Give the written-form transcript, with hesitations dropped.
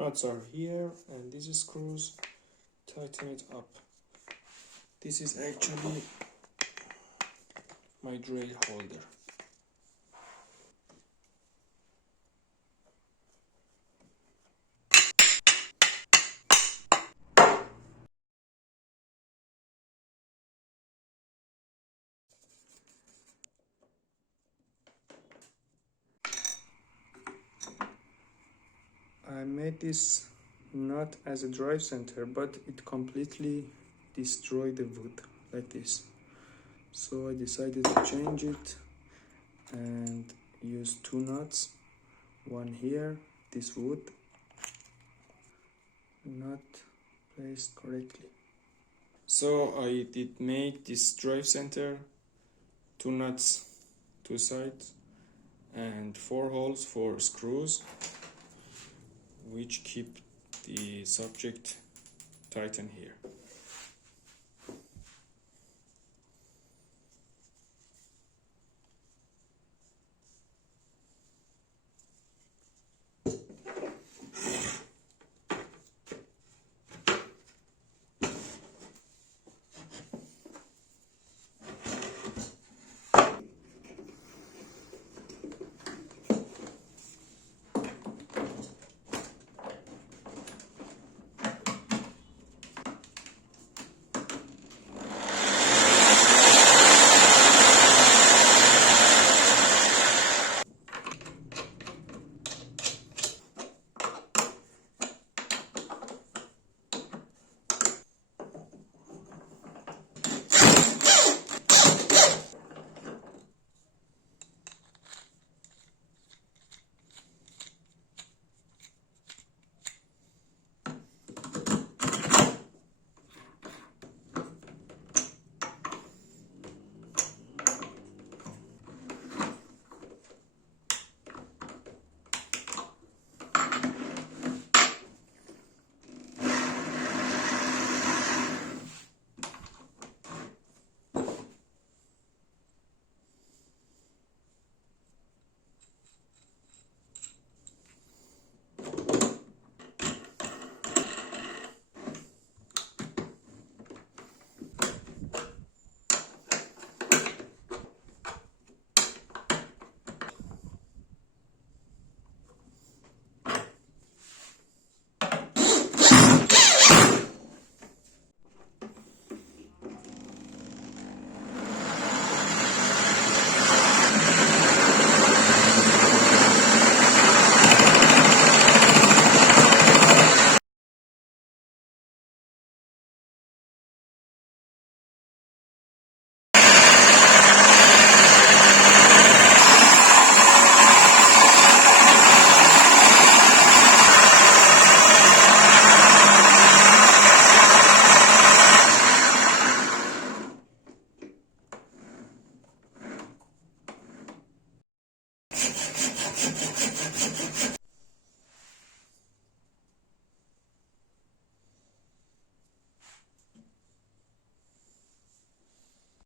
Nuts are here, and these screws tighten it up. This is actually my drill holder. I made this not as a drive center, but it completely destroyed the wood like this. So I decided to change it and use two nuts. One here, this wood not placed correctly. So I did make this drive center, two nuts, two sides, and 4 holes for screws, which keep the subject tighten here.